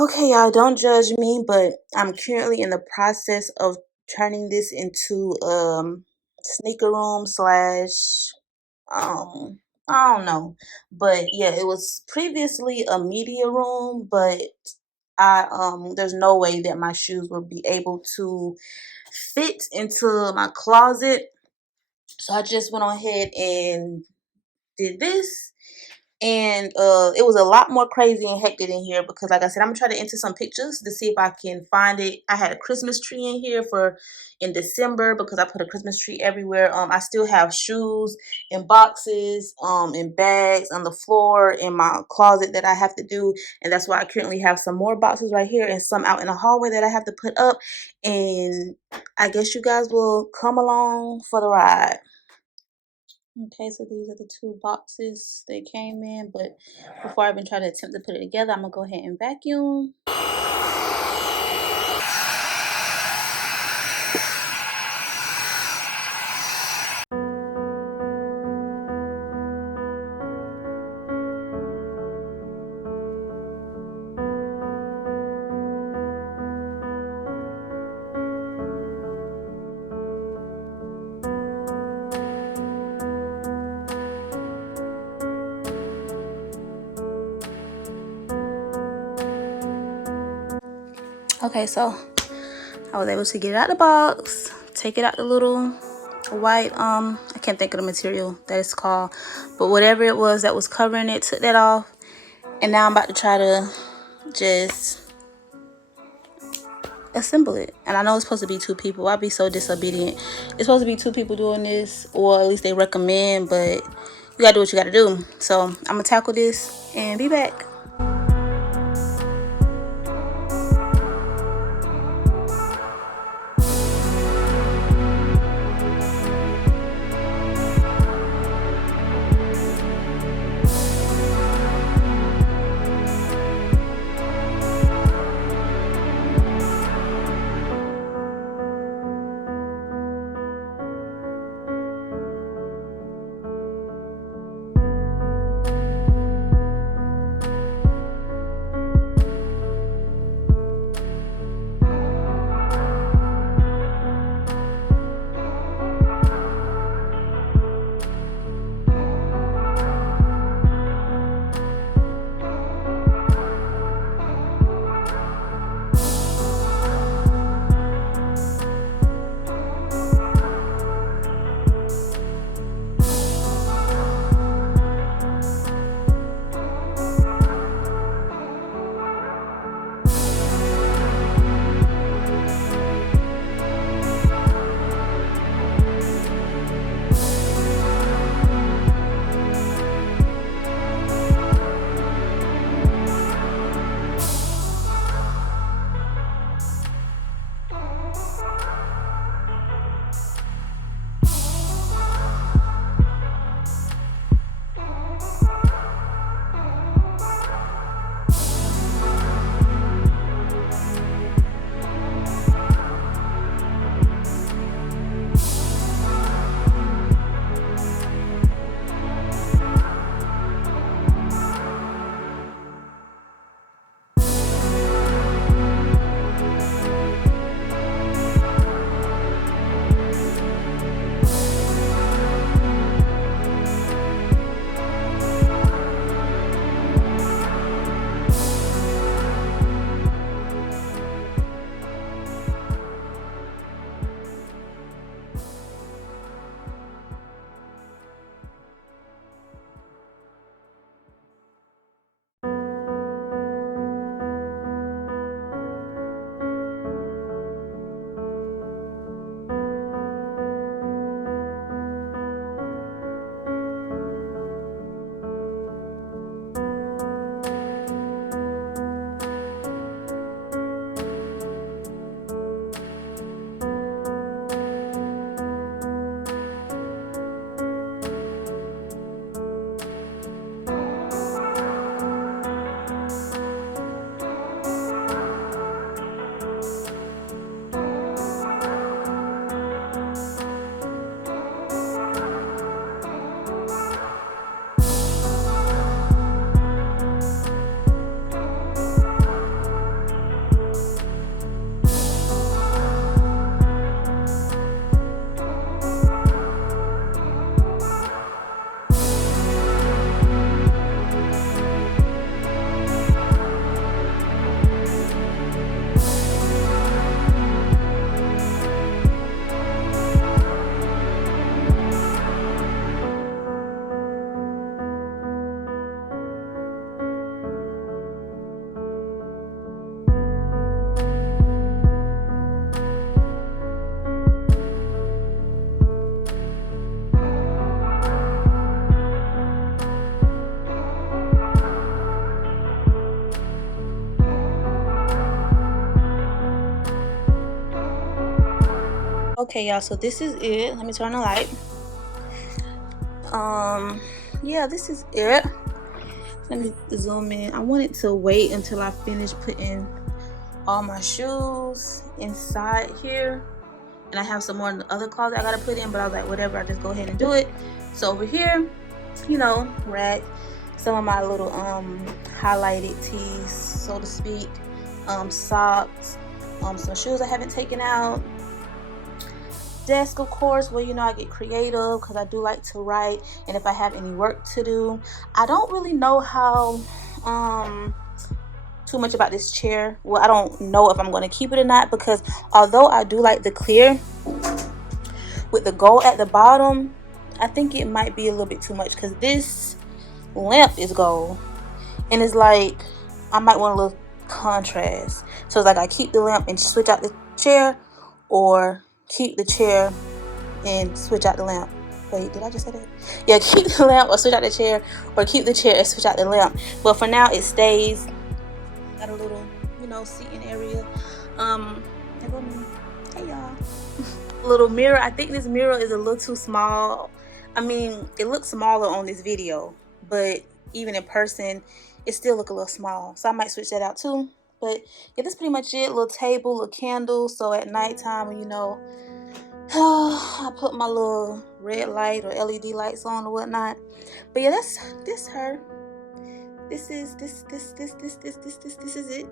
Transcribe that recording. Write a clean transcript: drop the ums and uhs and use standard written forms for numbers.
Okay, y'all, don't judge me, but I'm currently in the process of turning this into sneaker room slash um I don't know. But yeah, it was previously a media room, but I there's no way that my shoes would be able to fit into my closet. So I just went on ahead and did this, and it was a lot more crazy and hectic in here because, like I said, I'm gonna try to enter some pictures to see if I can find it. I had a Christmas tree in here for in December because I put a Christmas tree everywhere. I still have shoes in boxes, in bags on the floor in my closet that I have to do, and that's why I currently have some more boxes right here and some out in the hallway that I have to put up. And I guess you guys will come along for the ride. Okay, so these are the two boxes they came in, but before I even try to attempt to put it together, I'm gonna go ahead and vacuum. Okay, so I was able to get it out the box, take it out the little white, I can't think of the material that it's called, but whatever it was that was covering it, took that off. And now I'm about to try to just assemble it. And I know it's supposed to be two people. I'd be so disobedient. It's supposed to be two people doing this, or at least they recommend, but you gotta do what you gotta do. So I'm gonna tackle this and be back. Okay, y'all, so this is it. Let me turn the light. Yeah, this is it. Let me zoom in. I wanted to wait until I finish putting all my shoes inside here, and I have some more in the other closet I gotta put in, but I was like, whatever, I just go ahead and do it. So over here, you know, rack some of my little highlighted tees, so to speak, socks, some shoes I haven't taken out, desk, of course, where, you know, I get creative because I do like to write, and if I have any work to do. I don't really know how too much about this chair. Well, I don't know if I'm going to keep it or not, because although I do like the clear with the gold at the bottom, I think it might be a little bit too much, because this lamp is gold, and it's like I might want a little contrast. So it's like I keep the lamp and switch out the chair, or keep the chair and switch out the lamp. Wait, did I just say that? Yeah, keep the lamp or switch out the chair, or keep the chair and switch out the lamp. But for now, it stays at a little, you know, seating area. There go me. Hey y'all. Little mirror. I think this mirror is a little too small. I mean, it looks smaller on this video, but even in person, it still look a little small. So I might switch that out too. But yeah, that's pretty much it. Little table, little candle. So at nighttime, you know, I put my little red light or LED lights on or whatnot. But yeah, this her. This is it.